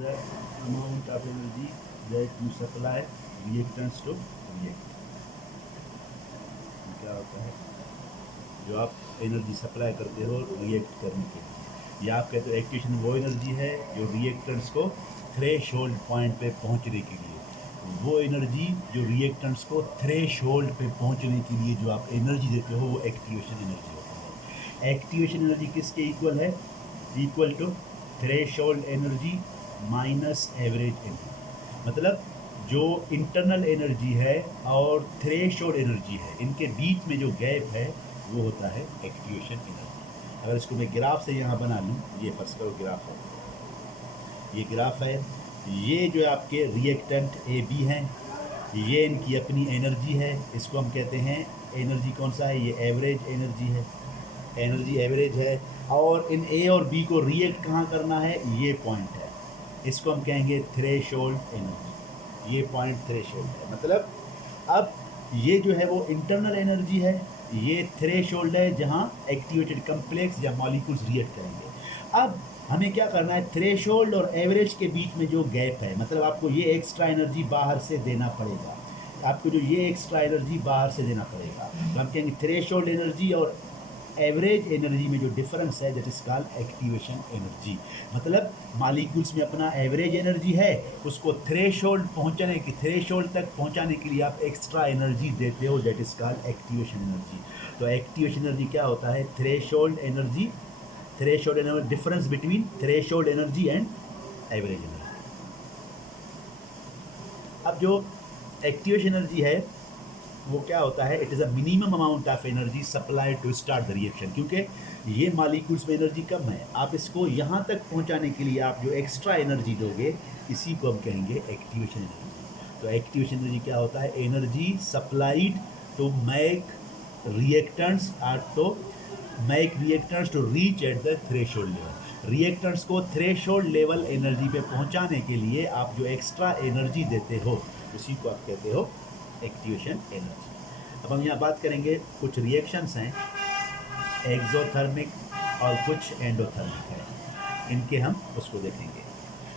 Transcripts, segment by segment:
the amount of energy that you supply reactants to react. क्या होता है जो आप एनर्जी सप्लाई करते हो रिएक्ट करने के लिए, या आप कहते हो एक्टिवेशन वो एनर्जी है जो रिएक्टेंट्स को थ्रेशोल्ड पॉइंट पे पहुंचने के लिए, वो एनर्जी जो रिएक्टेंट्स को थ्रेशोल्ड पे पहुंचने के लिए जो आप एनर्जी देते हो वो एक्टिवेशन एनर्जी होता है। एक्टिवेशन एनर्जी किसके इक्वल है? Equal to threshold energy minus average energy. मतलब जो इंटरनल एनर्जी है और थ्रेशोल्ड एनर्जी है, इनके बीच में जो गैप है वो होता है एक्टिवेशन एनर्जी। अगर इसको मैं ग्राफ से यहाँ बना लूँ, ये फर्स्ट करो ग्राफ है, ये ग्राफ है, ये जो आपके रिएक्टेंट ए बी हैं, ये इनकी अपनी एनर्जी है, इसको हम कहते हैं एनर्जी कौन सा है? ये एवरेज एनर्जी है, एनर्जी एवरेज है। और इन ए और बी को रिएक्ट कहाँ करना है? ये पॉइंट है, इसको हम कहेंगे थ्रेशोल्ड एनर्जी, ये पॉइंट थ्रेशोल्ड है। मतलब अब ये जो है वो इंटरनल एनर्जी है, ये थ्रेशोल्ड है जहाँ एक्टिवेटेड कम्प्लेक्स या मॉलिक्यूल्स रिएक्ट करेंगे। अब हमें क्या करना है? थ्रेशोल्ड और एवरेज के बीच में जो गैप है, मतलब आपको ये एक्स्ट्रा एनर्जी बाहर से देना पड़ेगा, आपको जो ये एक्स्ट्रा एनर्जी बाहर से देना पड़ेगा, तो हम कहेंगे थ्रेशोल्ड एनर्जी और एवरेज एनर्जी में जो डिफरेंस है that is called activation energy. मतलब मॉलिक्यूल्स में अपना एवरेज एनर्जी है, उसको थ्रेशोल्ड पहुंचाने की, थ्रेशोल्ड तक पहुंचाने के लिए आप एक्स्ट्रा एनर्जी देते हो, that is called activation energy. तो एक्टिवेशन एनर्जी क्या होता है? Threshold energy, threshold energy, difference between threshold energy and average energy. अब जो एक्टिवेशन एनर्जी है वो क्या होता है? It is a minimum amount of energy supplied to start the reaction. क्योंकि ये मॉलिक्यूल्स में एनर्जी कम है, आप इसको यहाँ तक पहुँचाने के लिए आप जो एक्स्ट्रा एनर्जी दोगे, इसी को हम कहेंगे एक्टिवेशन एनर्जी। तो एक्टिवेशन एनर्जी क्या होता है? Energy supplied to make reactants to reach at the threshold level. Reactants को थ्रेशोल्ड लेवल एनर्जी पे पहुँचाने के लिए आप जो एक्स्ट्रा एनर्जी देते हो, उसी को आप कहते हो एक्टिवेशन एनर्जी। अब हम यहाँ बात करेंगे, कुछ रिएक्शंस हैं एक्सोथर्मिक और कुछ एंडोथर्मिक है, इनके हम उसको देखेंगे।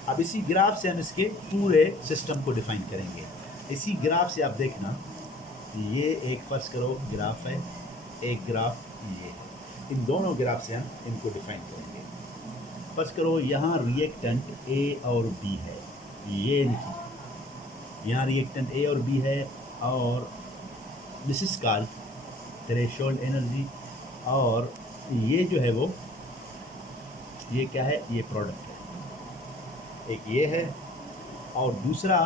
अब इसी ग्राफ से हम इसके पूरे सिस्टम को डिफाइन करेंगे। इसी ग्राफ से आप देखना, ये एक फर्स्ट करो ग्राफ है, एक ग्राफ ये है, इन दोनों ग्राफ से हम इनको डिफाइन करेंगे। फर्स्ट करो, यहाँ रिएक्टेंट ए और बी है, ये इनकी, यहाँ रिएक्टेंट ए और बी है, और this is called threshold energy. और ये जो है वो, ये क्या है? ये प्रोडक्ट है, एक ये है और दूसरा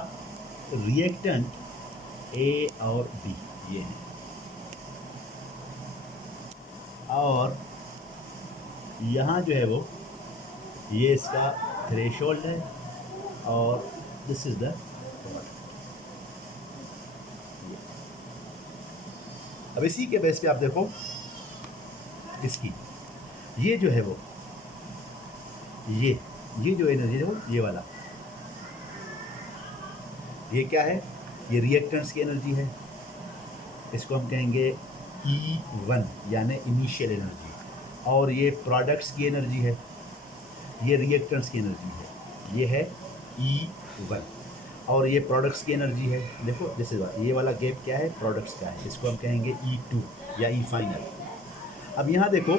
रिएक्टेंट ए और बी ये है, और यहाँ जो है वो ये इसका थ्रेशोल्ड है और दिस इज द प्रोडक्ट। अब इसी के बेस पे आप देखो इसकी, ये जो है वो, ये जो एनर्जी है वो, ये वाला, ये क्या है? ये रिएक्टेंट्स की एनर्जी है, इसको हम कहेंगे E1 यानी इनिशियल एनर्जी। और ये प्रोडक्ट्स की एनर्जी है, ये रिएक्टेंट्स की एनर्जी है, ये है E1। और ये प्रोडक्ट्स की एनर्जी है, देखो जैसे ये वाला गैप क्या है? प्रोडक्ट्स का है, इसको हम कहेंगे E2 या E फाइनल। अब यहाँ देखो,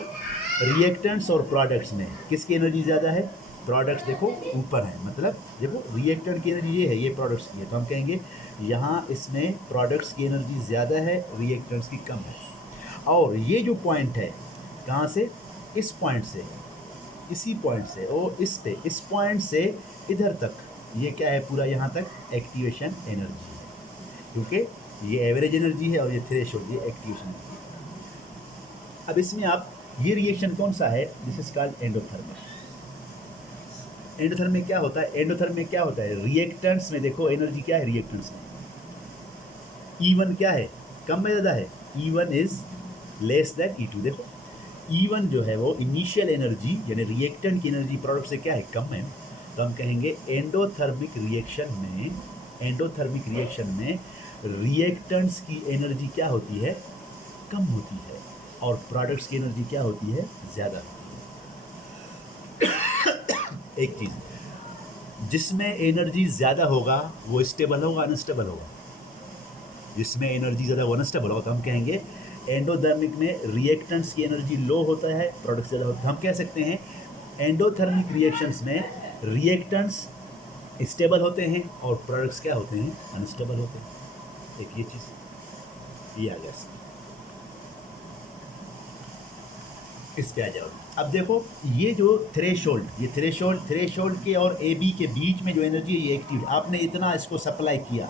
रिएक्टेंट्स और प्रोडक्ट्स में किसकी एनर्जी ज़्यादा है? प्रोडक्ट्स देखो ऊपर है, मतलब देखो रिएक्टेंट की एनर्जी ये है, ये प्रोडक्ट्स की है, तो हम कहेंगे यहाँ इसमें प्रोडक्ट्स की एनर्जी ज़्यादा है, रिएक्टेंट्स की कम है। और ये जो पॉइंट है, कहाँ से? इस पॉइंट से, इसी पॉइंट से, और इस पॉइंट से इधर तक, ये क्या है? पूरा यहाँ तक एक्टिवेशन एनर्जी है, क्योंकि ये एवरेज एनर्जी है और ये थ्रेशोल्ड, ये एक्टिवेशन एनर्जी। अब इसमें आप, ये रिएक्शन कौन सा है? This is called endothermic. Endothermic क्या होता है? एंडोथर्मिक क्या होता है? रिएक्टेंट्स में देखो एनर्जी क्या है? रिएक्टेंट्स में E1 क्या है? कम में ज़्यादा है? E1 is less than E2। देखो E1 जो है वो इनिशियल एनर्जी यानी रिएक्टेंट की एनर्जी प्रोडक्ट से क्या है? कम है। तो हम कहेंगे एंडोथर्मिक रिएक्शन में रिएक्टेंट्स की एनर्जी क्या होती है? कम होती है, और प्रोडक्ट्स की एनर्जी क्या होती है? ज़्यादा होती है। एक चीज़, जिसमें एनर्जी ज़्यादा होगा वो स्टेबल होगा, अनस्टेबल होगा। जिसमें एनर्जी ज़्यादा वो अनस्टेबल होगा, तो हम कहेंगे एंडोथर्मिक में रिएक्टेंट्स की एनर्जी लो होता है, प्रोडक्ट्स ज़्यादा होता है। हम कह सकते हैं एंडोथर्मिक रिएक्शंस में रिएक्टेंट्स स्टेबल होते हैं और प्रोडक्ट्स क्या होते हैं, अनस्टेबल होते हैं। एक ये चीज़ ये आ गया इस पे आ जाओ। अब देखो ये जो थ्रेशोल्ड के और ए बी के बीच में जो एनर्जी है ये एक्टिव, आपने इतना इसको सप्लाई किया,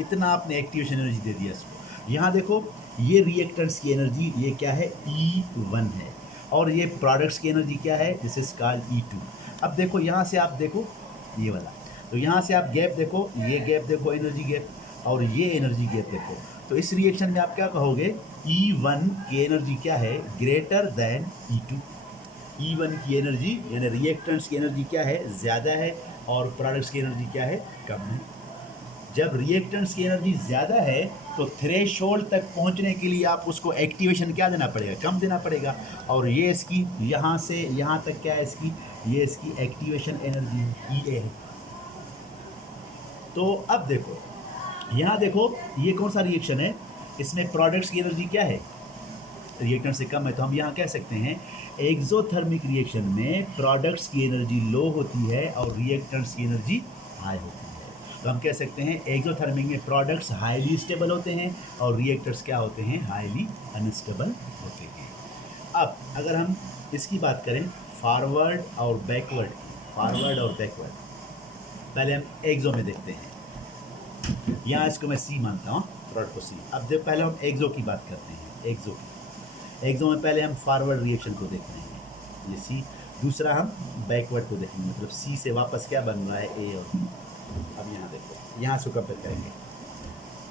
इतना आपने एक्टिवेशन एनर्जी दे दिया इसको। यहाँ देखो ये रिएक्टेंट्स की एनर्जी ये क्या है, E1 है, और ये प्रोडक्ट्स की एनर्जी क्या है, दिस इज कॉल्ड E2। अब देखो यहाँ से आप देखो ये वाला, तो यहाँ से आप गैप देखो, ये गैप देखो एनर्जी गैप, और ये एनर्जी गैप देखो। तो इस रिएक्शन में आप क्या कहोगे, E1 की एनर्जी क्या है, ग्रेटर देन E2। E1 की एनर्जी यानी रिएक्टेंट्स की एनर्जी क्या है, ज़्यादा है, और प्रोडक्ट्स की एनर्जी क्या है, कम है। जब रिएक्टेंट्स की एनर्जी ज़्यादा है तो थ्रेशोल्ड तक पहुंचने के लिए आप उसको एक्टिवेशन क्या देना पड़ेगा, कम देना पड़ेगा। और ये इसकी यहाँ से यहाँ तक क्या है इसकी, ये इसकी एक्टिवेशन एनर्जी EA है। तो अब देखो यहाँ देखो ये कौन सा रिएक्शन है, इसमें प्रोडक्ट्स की एनर्जी क्या है, रिएक्टेंट से कम है, तो हम यहाँ कह सकते हैं एक्सोथर्मिक रिएक्शन में प्रोडक्ट्स की एनर्जी लो होती है और रिएक्टेंट्स की एनर्जी हाई होती है। तो हम कह सकते हैं एक्सोथर्मिक में प्रोडक्ट्स हाईली स्टेबल होते हैं और रिएक्टर्स क्या होते हैं, हाईली अनस्टेबल होते हैं। अब अगर हम इसकी बात करें फॉरवर्ड और बैकवर्ड, पहले हम एक्सो में देखते हैं। यहाँ इसको मैं C मानता हूँ, प्रोडक्ट को C। अब जब पहले हम एक्सो की बात करते हैं, एक्सो में पहले हम फॉरवर्ड रिएक्शन को देखते हैं, ये C। दूसरा हम बैकवर्ड को देखेंगे, मतलब C से वापस क्या बन रहा है, A और B। अब यहाँ देखो, यहाँ से कंपेयर करेंगे।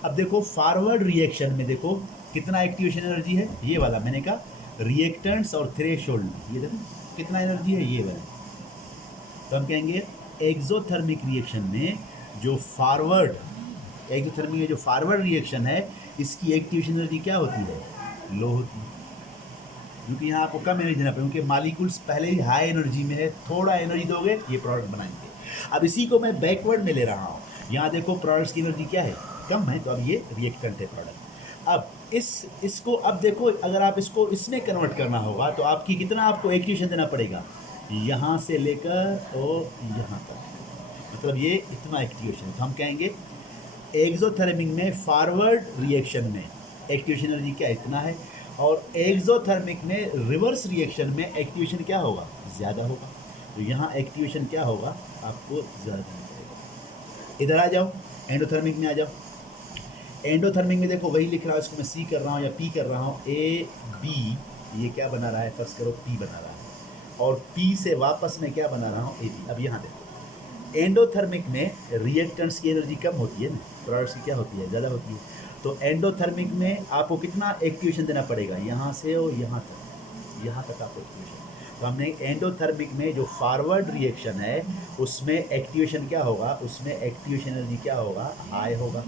अब देखो फॉरवर्ड रिएक्शन में देखो कितना एक्टिवेशन एनर्जी है, ये वाला मैंने कहा रिएक्टेंट्स और थ्रेशोल्ड में, ये देखो कितना एनर्जी है, ये वाला। तो हम कहेंगे एक्सोथर्मिक रिएक्शन में जो फॉरवर्ड रिएक्शन है इसकी एक्टिवेशन एनर्जी क्या होती है, लो होती है, क्योंकि यहाँ आपको कम एनर्जी देना पड़ेगा, क्योंकि मालिक्यूल्स पहले ही हाई एनर्जी में है, थोड़ा एनर्जी दोगे ये प्रोडक्ट बनाएंगे। अब इसी को मैं बैकवर्ड में ले रहा हूँ, यहाँ देखो प्रोडक्ट्स की एनर्जी क्या है, कम है, तो अब ये रिएक्टेंट है प्रोडक्ट। अब इसको अब देखो अगर आप इसको इसमें कन्वर्ट करना होगा तो आपकी कितना आपको एक्टिवेशन देना पड़ेगा, यहाँ से लेकर और यहाँ तक, मतलब ये इतना एक्टिवेशन। तो हम कहेंगे एक्सोथर्मिक में फॉरवर्ड रिएक्शन में एक्टिवेशन एनर्जी क्या इतना है, और एक्सोथर्मिक में रिवर्स रिएक्शन में एक्टिवेशन क्या होगा, ज़्यादा होगा। तो यहाँ एक्टिवेशन क्या होगा, आपको ज़्यादा देना पड़ेगा। इधर आ जाओ, एंडोथर्मिक में आ जाओ। एंडोथर्मिक में देखो वही लिख रहा हूँ, इसको मैं C कर रहा हूँ या P कर रहा हूँ, A B ये क्या बना रहा है, फर्स्ट करो P बना रहा है, और P से वापस मैं क्या बना रहा हूँ, AB। अब यहाँ देखो एंडोथर्मिक में रिएक्टेंट्स की एनर्जी कम होती है ना, प्रोडक्ट्स की क्या होती है, ज़्यादा होती है। तो एंडोथर्मिक में आपको कितना एक्टिवेशन देना पड़ेगा, यहाँ से और यहाँ तक आपको एक्टिवेशन। तो हमने एंडोथर्मिक में जो फॉरवर्ड रिएक्शन है उसमें एक्टिवेशन क्या होगा, उसमें एक्टिवेशन एनर्जी क्या होगा, हाई होगा।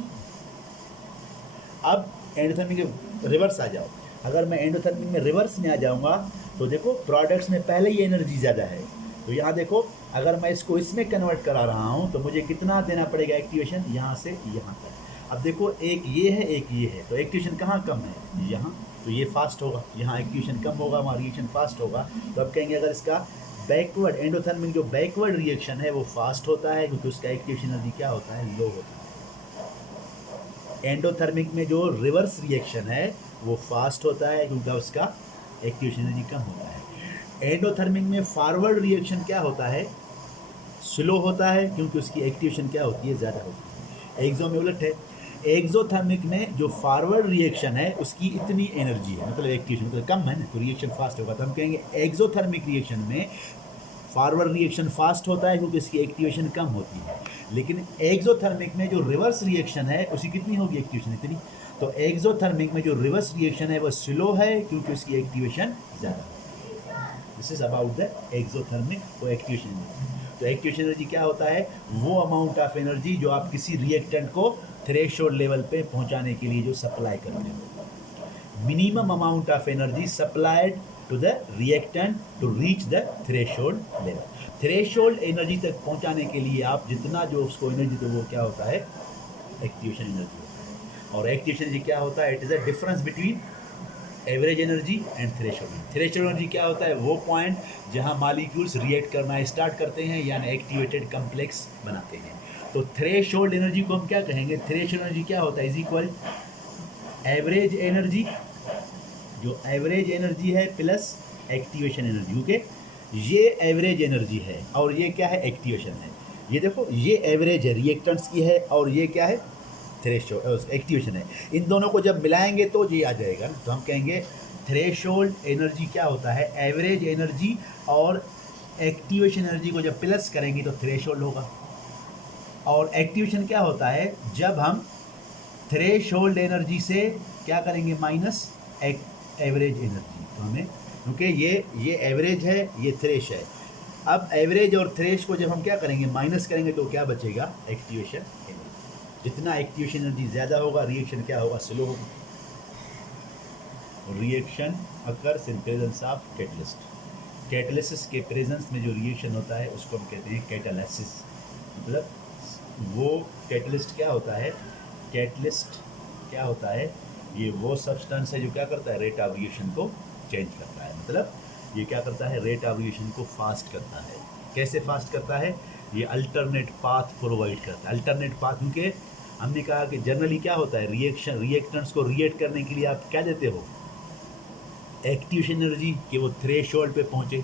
अब एंडोथर्मिक रिवर्स आ जाओ, अगर मैं एंडोथर्मिक में रिवर्स में आ जाऊँगा तो देखो प्रोडक्ट्स में पहले ही एनर्जी ज़्यादा है, तो यहाँ देखो अगर मैं इसको इसमें कन्वर्ट करा रहा हूँ तो मुझे कितना देना पड़ेगा एक्टिवेशन, यहाँ से यहाँ तक। अब देखो एक ये है एक ये है, तो एक्टिवेशन कहाँ कम है, यहाँ, तो ये फास्ट होगा, यहाँ एक्टिवेशन कम होगा, वहाँ रिएक्शन फास्ट होगा। तो अब कहेंगे अगर इसका बैकवर्ड एंडोथर्मिक जो बैकवर्ड रिएक्शन है वो फास्ट होता है क्योंकि उसका एक्टिवेशन एनर्जी क्या होता है, लो होता है। एंडोथर्मिक में जो रिवर्स रिएक्शन है वो फास्ट होता है क्योंकि उसका एक्टिवेशन एनर्जी कम होता है। एंडोथर्मिक में फॉरवर्ड रिएक्शन क्या होता है, स्लो होता है क्योंकि उसकी एक्टिवेशन क्या होती है, ज़्यादा होती है। एक्सो में उलट है, एक्सोथर्मिक में जो फॉरवर्ड रिएक्शन है उसकी इतनी एनर्जी है, मतलब एक्टिवेशन मतलब कम है ना, तो रिएक्शन फास्ट होगा। तो हम कहेंगे एक्सोथर्मिक रिएक्शन में फॉरवर्ड रिएक्शन फास्ट होता है क्योंकि इसकी एक्टिवेशन कम होती है, लेकिन एक्सोथर्मिक में जो रिवर्स रिएक्शन है उसकी कितनी होगी एक्टिवेशन, इतनी। तो एक्सोथर्मिक में जो रिवर्स रिएक्शन है वो स्लो है क्योंकि उसकी एक्टिवेशन ज़्यादा है। This is about the exothermic को एक्टिवेशन एनर्जी। तो एक्टिवेशन एनर्जी क्या होता है, वो अमाउंट ऑफ एनर्जी जो आप किसी रिएक्टेंट को थ्रेशोल्ड लेवल पे पहुंचाने के लिए जो सप्लाई करते हो। Minimum amount of energy supplied to the reactant to reach the threshold level. Threshold energy तक पहुंचाने के लिए आप जितना जो उसको एनर्जी दो वो क्या होता है, एक्टिवेशन एनर्जी होता है। और एक्टिवेशन एनर्जी क्या होता है, it is a difference between average energy and threshold. Threshold energy क्या होता है, वो पॉइंट जहां मॉलिक्यूल्स रिएक्ट करना स्टार्ट करते हैं यानी एक्टिवेटेड कम्प्लेक्स बनाते हैं। तो थ्रेशोल्ड एनर्जी को हम क्या कहेंगे, थ्रेशोल्ड एनर्जी क्या होता है, इज इक्वल एवरेज एनर्जी, जो एवरेज एनर्जी है प्लस एक्टिवेशन एनर्जी। ओके, ये एवरेज एनर्जी है और ये क्या है, एक्टिवेशन है। ये देखो, ये एवरेज है रिएक्टेंट्स की है और ये क्या है, थ्रेशोल्ड एक्टिवेशन है। इन दोनों को जब मिलाएंगे तो ये आ जाएगा ना, तो हम कहेंगे थ्रेशोल्ड एनर्जी क्या होता है, एवरेज एनर्जी और एक्टिवेशन एनर्जी को जब प्लस करेंगे तो थ्रेशोल्ड होगा। और एक्टिवेशन क्या होता है, जब हम थ्रेशोल्ड एनर्जी से क्या करेंगे, माइनस एवरेज एनर्जी। तो हमें, क्योंकि ये एवरेज है, ये थ्रेश है। अब एवरेज और थ्रेश को जब हम क्या करेंगे, माइनस करेंगे तो क्या बचेगा, एक्टिवेशन एनर्जी। जितना एक्टिवेशन एनर्जी ज़्यादा होगा, रिएक्शन क्या होगा, स्लो होगा। Reaction occurs in presence of catalyst. Catalysis के प्रेजेंस में जो रिएक्शन होता है उसको हम कहते हैं कैटालिसिस। मतलब वो कैटलिस्ट क्या होता है, कैटलिस्ट क्या होता है, ये वो सब्सटेंस है जो क्या करता है, रेट ऑफ रिएक्शन को चेंज करता है। मतलब ये क्या करता है, रेट ऑफ रिएक्शन को फास्ट करता है। कैसे फास्ट करता है, ये अल्टरनेट पाथ प्रोवाइड करता है। अल्टरनेट पाथ, क्योंकि हमने कहा कि जनरली क्या होता है, रिएक्टेंट्स को रिएक्ट करने के लिए आप क्या देते हो, एक्टिवेशन एनर्जी, कि वो थ्रेशोल्ड पे पहुंचे।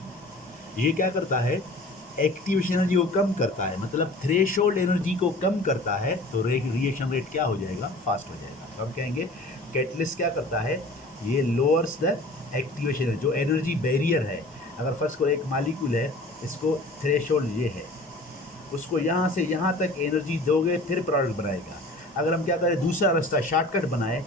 ये क्या करता है, एक्टिवेशन एनर्जी को कम करता है, मतलब थ्रेशोल्ड एनर्जी को कम करता है, तो रिएक्शन रेट क्या हो जाएगा, फास्ट हो जाएगा। तो हम कहेंगे कैटलिस्ट क्या करता है, ये लोअर्स द एक्टिवेशन, जो एनर्जी बैरियर है। अगर फर्स्ट को एक मालिक्यूल है, इसको थ्रेशोल्ड ये है, उसको यहाँ से यहाँ तक एनर्जी दोगे फिर प्रोडक्ट बनाएगा। अगर हम क्या करें, दूसरा रास्ता शॉर्टकट बनाए,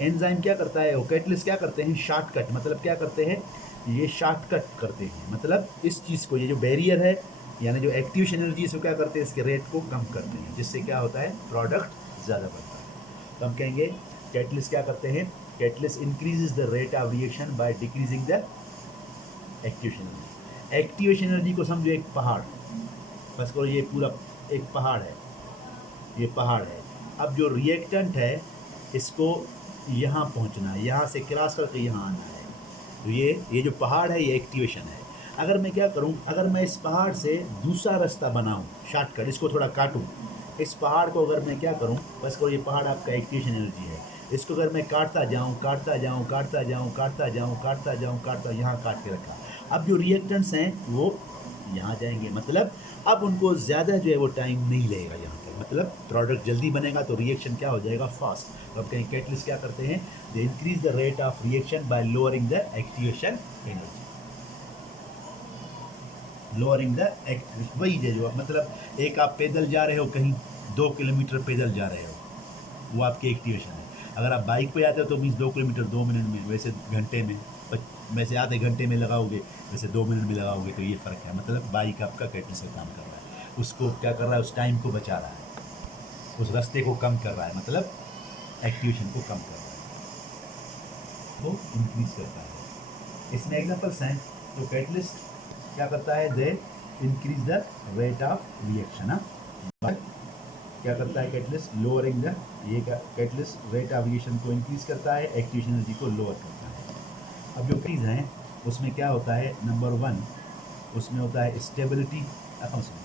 एंजाइम क्या करता है, वो कैटलिस्ट क्या करते हैं, शॉर्टकट, मतलब क्या करते हैं, ये शॉर्टकट करते हैं। मतलब इस चीज़ को, ये जो बैरियर है यानी जो एक्टिवेशन एनर्जी, इसको क्या करते हैं, इसके रेट को कम करते हैं, जिससे क्या होता है, प्रोडक्ट ज़्यादा बनता है। तो हम कहेंगे कैटलिस्ट क्या करते हैं, catalyst increases the rate of reaction by decreasing the activation energy. Activation energy को समझो एक पहाड़, बस करो ये पूरा एक पहाड़ है, ये पहाड़ है। अब जो रिएक्टेंट है इसको यहाँ पहुँचना है, यहाँ से क्रॉस करके यहाँ आना है। तो ये जो पहाड़ है ये एक्टिवेशन है। अगर मैं क्या करूँ, अगर मैं इस पहाड़ से दूसरा रास्ता बनाऊँ शॉर्टकट, इसको थोड़ा काटूँ, इस पहाड़ को अगर मैं क्या करूँ, बस करो ये पहाड़ आपका एक्टिवेशन एनर्जी है, इसको अगर मैं काटता जाऊँ काटता जाऊँ काटता जाऊँ काटता जाऊँ काटता जाऊँ काटता, यहाँ काट के रखा। अब जो रिएक्टेंट्स हैं वो यहाँ जाएंगे, मतलब अब उनको ज़्यादा जो है वो टाइम नहीं लगेगा यहाँ पर, मतलब प्रोडक्ट जल्दी बनेगा, तो रिएक्शन क्या हो जाएगा, फास्ट। तो अब कहीं कैटलिस्ट क्या करते हैं, they increase the rate of reaction by lowering the activation energy, lowering the वही है जो, मतलब एक आप पैदल जा रहे हो कहीं 2 किलोमीटर पैदल जा रहे हो, वो आपकी एक्टिवेशन है। अगर आप बाइक पे जाते हो तो मीन्स 2 किलोमीटर 2 मिनट में, वैसे घंटे में, वैसे आधे घंटे में लगाओगे, वैसे 2 मिनट में लगाओगे, तो ये फ़र्क है। मतलब बाइक आपका कैटलिस्ट का काम कर रहा है, उसको क्या कर रहा है, उस टाइम को बचा रहा है, उस रास्ते को कम कर रहा है, मतलब एक्टिवेशन को कम कर रहा है, वो इंक्रीज करता है। इसमें एग्जांपल्स हैं। तो कैटलिस्ट क्या करता है, they increase the rate of reaction, but क्या करता है कैटलिस्ट, लोअरिंग द, ये कैटलिस्ट रेट ऑफ रिएक्शन को इंक्रीज करता है, एक्टिवेशन एनर्जी को लोअर करता है। अब जो चीज़ हैं उसमें क्या होता है, नंबर 1 उसमें होता है स्टेबिलिटी।